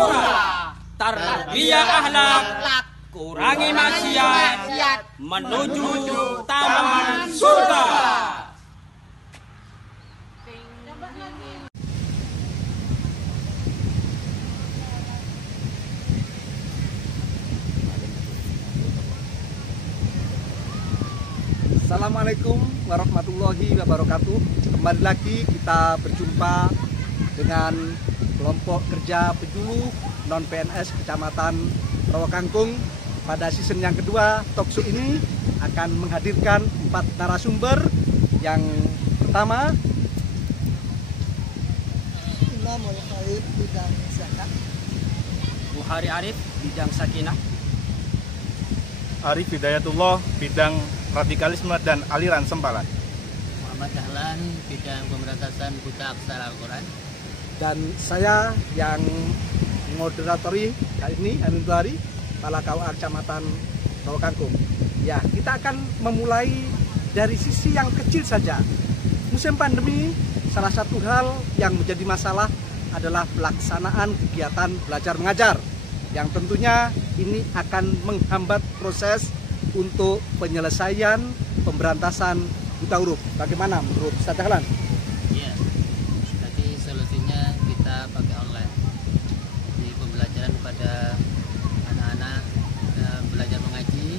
sempurna. Tarbiyah akhlak, kurangi maksiat, menuju taman surga. Assalamualaikum warahmatullahi wabarakatuh. Kembali lagi kita berjumpa dengan kelompok kerja penyuluh non-PNS Kecamatan Rawakangkung. Pada season yang kedua, talkshow ini akan menghadirkan 4 narasumber. Yang pertama, Imam Al-Khair bidang zakat, Buhari Arif, bidang sakinah. Arif Hidayatullah, bidang radikalisme dan aliran sempalan. Muhammad Dahlan, bidang pemberantasan buta aksara Al-Quran. dan saya yang moderatori kali ini, Amin Tuhari, Kepala KUA Kecamatan Rawakangkung. Ya, kita akan memulai dari sisi yang kecil saja. Musim pandemi, salah satu hal yang menjadi masalah adalah pelaksanaan kegiatan belajar mengajar, yang tentunya ini akan menghambat proses untuk penyelesaian pemberantasan buta huruf. Bagaimana menurut Ustaz Dahlan? Iya, jadi solusinya kita pakai online. Di pembelajaran pada anak-anak belajar mengaji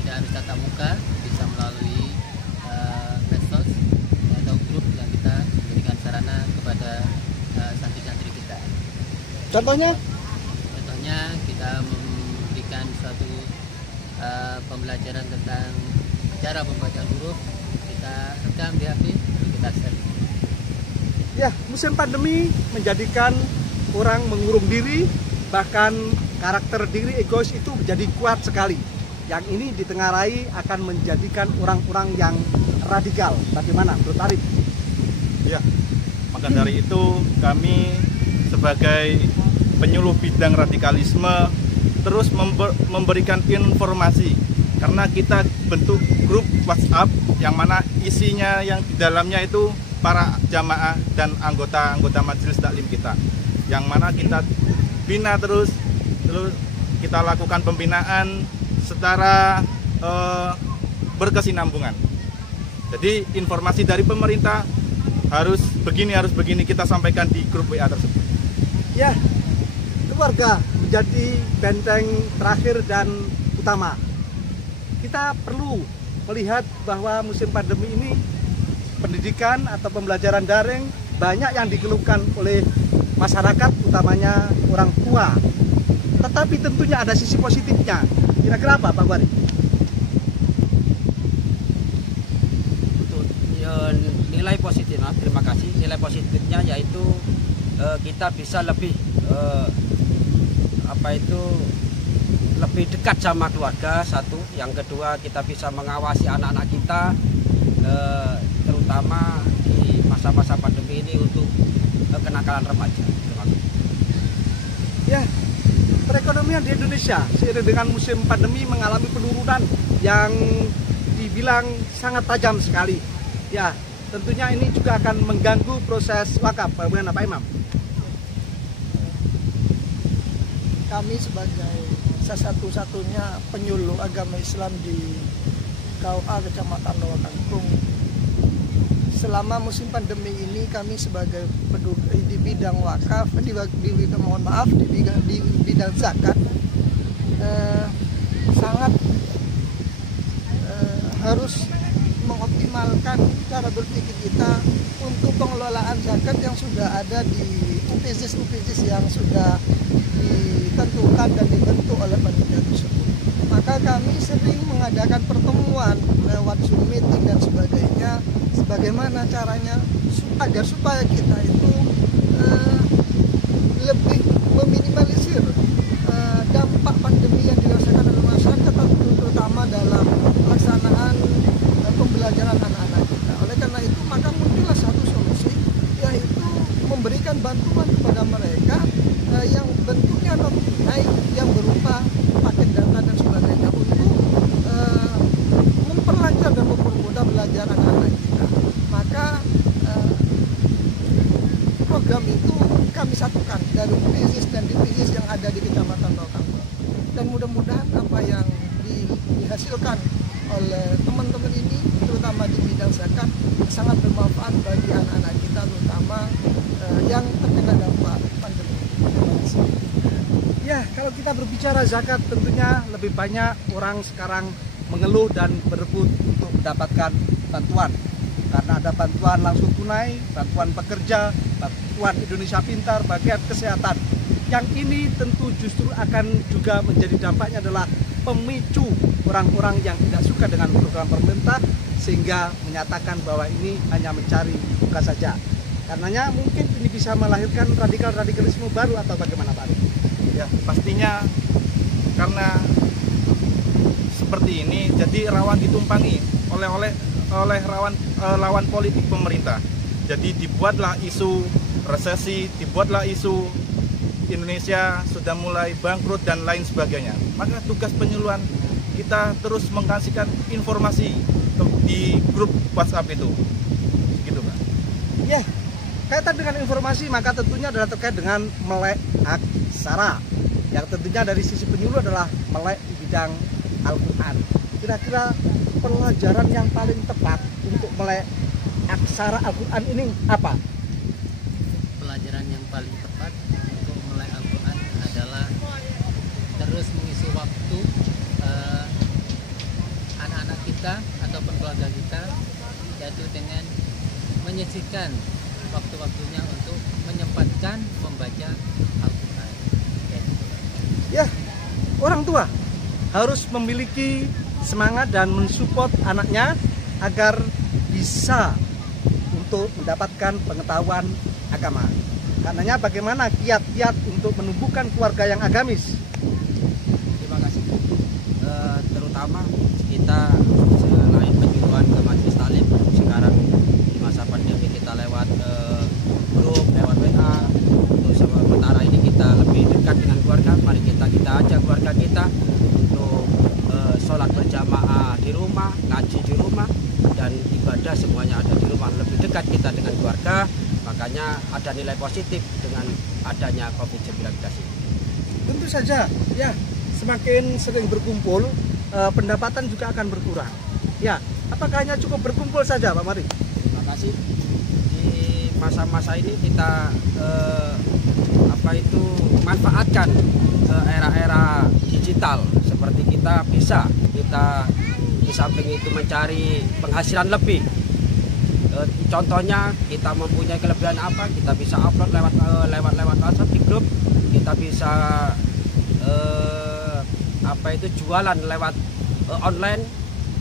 tidak harus tatap muka, bisa melalui medsos atau grup yang kita berikan sarana kepada santri-santri kita. Contohnya? Contohnya kita memberikan suatu pembelajaran tentang cara pembacaan huruf, kita rekam di HP, lalu kita share. Ya, musim pandemi menjadikan orang mengurung diri, bahkan karakter diri egois itu menjadi kuat sekali. Yang ini ditengarai akan menjadikan orang-orang yang radikal. Bagaimana menurut Arif? Ya, maka dari itu kami sebagai penyuluh bidang radikalisme terus memberikan informasi, karena kita bentuk grup WhatsApp yang mana isinya yang di dalamnya itu para jamaah dan anggota majelis taklim kita, yang mana kita bina terus kita lakukan pembinaan secara berkesinambungan. Jadi informasi dari pemerintah harus begini kita sampaikan di grup WA tersebut. Ya, keluarga menjadi benteng terakhir dan utama. Kita perlu melihat bahwa musim pandemi ini pendidikan atau pembelajaran daring banyak yang dikeluhkan oleh masyarakat, utamanya orang tua. Tetapi tentunya ada sisi positifnya. Kira-kira apa, Pak Wari? Untuk nilai positifnya, terima kasih. Nilai positifnya yaitu kita bisa lebih lebih dekat sama keluarga, satu. Yang kedua, kita bisa mengawasi anak-anak kita, terutama di masa-masa pandemi ini untuk kenakalan remaja. Terima kasih. Ya, perekonomian di Indonesia seiring dengan musim pandemi mengalami penurunan yang dibilang sangat tajam sekali. Ya, tentunya ini juga akan mengganggu proses wakaf. Bagaimana Pak Imam? kami sebagai satu-satunya penyuluh agama Islam di KUA Kecamatan Rawakangkung, selama musim pandemi ini kami sebagai di bidang wakaf, di bidang zakat sangat harus mengoptimalkan cara berpikir kita untuk pengelolaan zakat yang sudah ada di UPZIS yang sudah ditentukan dan dibentuk oleh panitia tersebut. Maka kami sering mengadakan pertemuan lewat Zoom meeting dan sebagainya, sebagaimana caranya agar supaya kita itu lebih meminimalisir dampak pandemi yang dirasakan oleh masyarakat, terutama dalam pelaksanaan pembelajaran anak-anak kita. Oleh karena itu, maka muncullah satu solusi, yaitu memberikan bantuan kepada mereka yang bentuknya non-tunai, yang berupa paket data dan sebagainya, untuk memperlancar dan mempermudah belajar anak-anak kita. Maka program itu kami satukan dari UPZs dan DPZs yang ada di Kecamatan Rokangkung. Dan mudah-mudahan apa yang dihasilkan oleh teman-teman ini, terutama di bidang zakat, sangat bermanfaat bagi anak-anak kita, terutama yang terkena dampak pandemi. Terima kasih. Ya, kalau kita berbicara zakat, tentunya lebih banyak orang sekarang mengeluh dan berebut untuk mendapatkan bantuan. Karena ada bantuan langsung tunai, bantuan pekerja, bantuan Indonesia Pintar, bagian kesehatan. Yang ini tentu justru akan juga menjadi dampaknya adalah pemicu orang-orang yang tidak suka dengan program pemerintah, sehingga menyatakan bahwa ini hanya mencari muka saja. Karenanya mungkin ini bisa melahirkan radikalisme baru atau bagaimana Pak? Ya, pastinya karena seperti ini jadi rawan ditumpangi oleh lawan politik pemerintah. Jadi dibuatlah isu resesi, dibuatlah isu Indonesia sudah mulai bangkrut dan lain sebagainya. Maka tugas penyuluhan kita terus mengkasihkan informasi di grup WhatsApp itu. Gitu, Pak. Ya, kaitan dengan informasi maka tentunya adalah terkait dengan melek aksara. Yang tentunya dari sisi penyuluh adalah melek di bidang Al-Quran. Kira-kira pelajaran yang paling tepat untuk melek aksara Al-Quran ini apa? Pelajaran yang paling tepat untuk melek Al-Quran adalah terus mengisi waktu anak-anak kita ataupun keluarga kita, yaitu dengan menyisihkan waktu-waktunya untuk menyempatkan membaca Al-Quran. Ya, orang tua harus memiliki semangat dan mensupport anaknya agar bisa untuk mendapatkan pengetahuan agama. Karenanya bagaimana kiat-kiat untuk menumbuhkan keluarga yang agamis? Terima kasih. Terutama kita selain penyuluhan ke majelis taklim, sekarang di masa pandemi kita lewat grup, lewat WA. Untuk sementara ini kita lebih dekat dengan keluarga. Mari kita ajak keluarga kita untuk sholat berjamaah di rumah, ngaji di rumah, dan ibadah semuanya ada di rumah. Lebih dekat kita dengan keluarga, makanya ada nilai positif dengan adanya COVID-19 ini. Tentu saja, ya, semakin sering berkumpul, pendapatan juga akan berkurang. Ya, apakah hanya cukup berkumpul saja, Pak Mari? Terima kasih. Di masa-masa ini kita manfaatkan era-era digital, seperti kita di samping itu mencari penghasilan lebih. Contohnya kita mempunyai kelebihan apa, kita bisa upload lewat WhatsApp di grup, kita bisa jualan lewat online,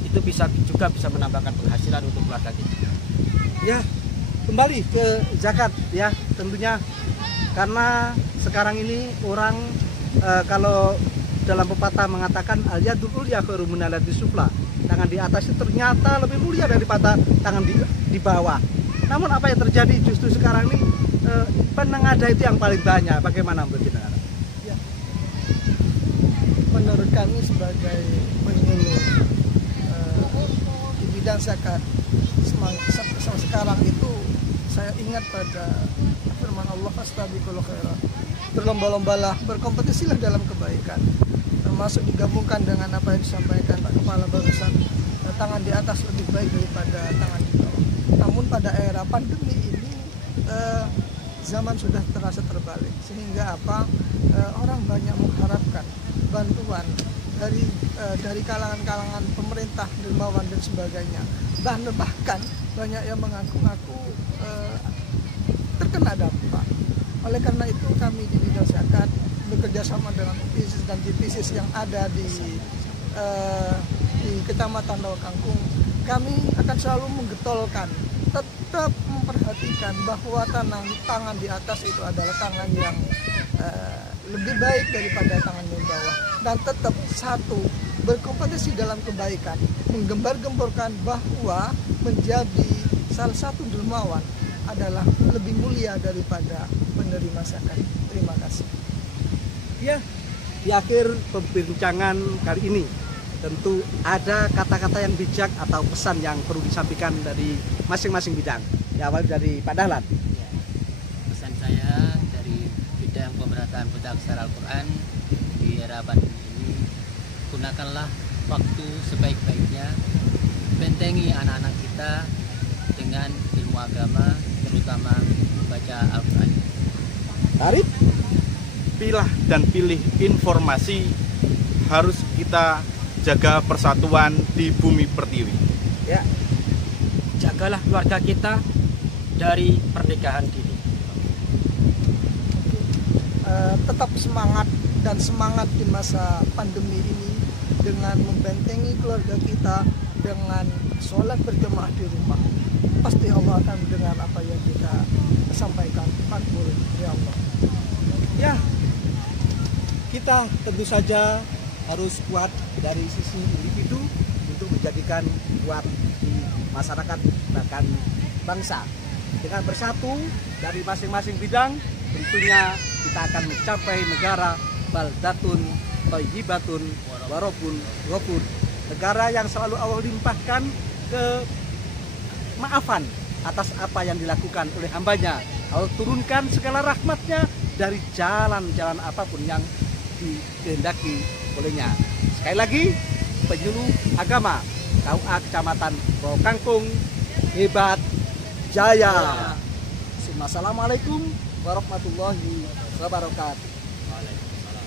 itu juga bisa menambahkan penghasilan untuk keluarga kita. Ya, kembali ke zakat ya, tentunya karena sekarang ini orang kalau dalam pepatah mengatakan al-yadul ulya khairum minal yadis sufla, tangan di atas itu ternyata lebih mulia daripada tangan di bawah. Namun apa yang terjadi justru sekarang ini penengada itu yang paling banyak. Bagaimana menurut kita? Ya. Menurut kami sebagai penyuluh di bidang zakat sekarang itu, saya ingat pada firman Allah, fastabiqul khairat, berlomba-lombalah, berkompetisilah dalam kebaikan, termasuk digabungkan dengan apa yang disampaikan Pak Kepala barusan, tangan di atas lebih baik daripada tangan di bawah. Namun pada era pandemi ini zaman sudah terasa terbalik, sehingga orang banyak mengharapkan bantuan dari kalangan-kalangan pemerintah, dermawan dan sebagainya. Bahkan banyak yang mengaku-ngaku terkena dampak. Oleh karena itu kami di bidang zakat bekerja sama dengan UPZs dan DPZs yang ada di Kecamatan Rokangkung. Kami akan selalu menggetolkan, tetap memperhatikan bahwa tangan di atas itu adalah tangan yang lebih baik daripada tangan di bawah, dan tetap berkompetisi dalam kebaikan, menggembar-gemborkan bahwa menjadi salah satu dermawan adalah lebih mulia daripada penerima zakat. Terima kasih. Ya, di akhir perbincangan kali ini tentu ada kata-kata yang bijak atau pesan yang perlu disampaikan dari masing-masing bidang. Ya, awal dari Pak Dahlan. Ya, pesan saya dari bidang melaksanakan pendaksar Al-Quran di era pandemi ini, gunakanlah waktu sebaik-baiknya, bentengi anak-anak kita dengan ilmu agama, terutama membaca Al-Quran. Arif? Pilah dan pilih informasi, harus kita jaga persatuan di bumi pertiwi. Ya. Jagalah keluarga kita dari pernikahan dini. Tetap semangat dan semangat di masa pandemi ini dengan membentengi keluarga kita dengan sholat berjamaah di rumah. Pasti Allah akan mendengar apa yang kita sampaikan. Makbul ya Allah. Ya, kita tentu saja harus kuat dari sisi individu untuk menjadikan kuat di masyarakat bahkan bangsa. Dengan bersatu dari masing-masing bidang, tentunya kita akan mencapai negara baldatun thayyibatun warabun ghafur. Negara yang selalu Allah limpahkan kemaafan atas apa yang dilakukan oleh hambanya. Allah turunkan segala rahmatnya dari jalan-jalan apapun yang dikehendaki olehnya. Sekali lagi, penyuluh agama KUA Kecamatan Bawah Kangkung hebat jaya. Assalamualaikum warahmatullahi wabarakatuh. Waalaikumsalam.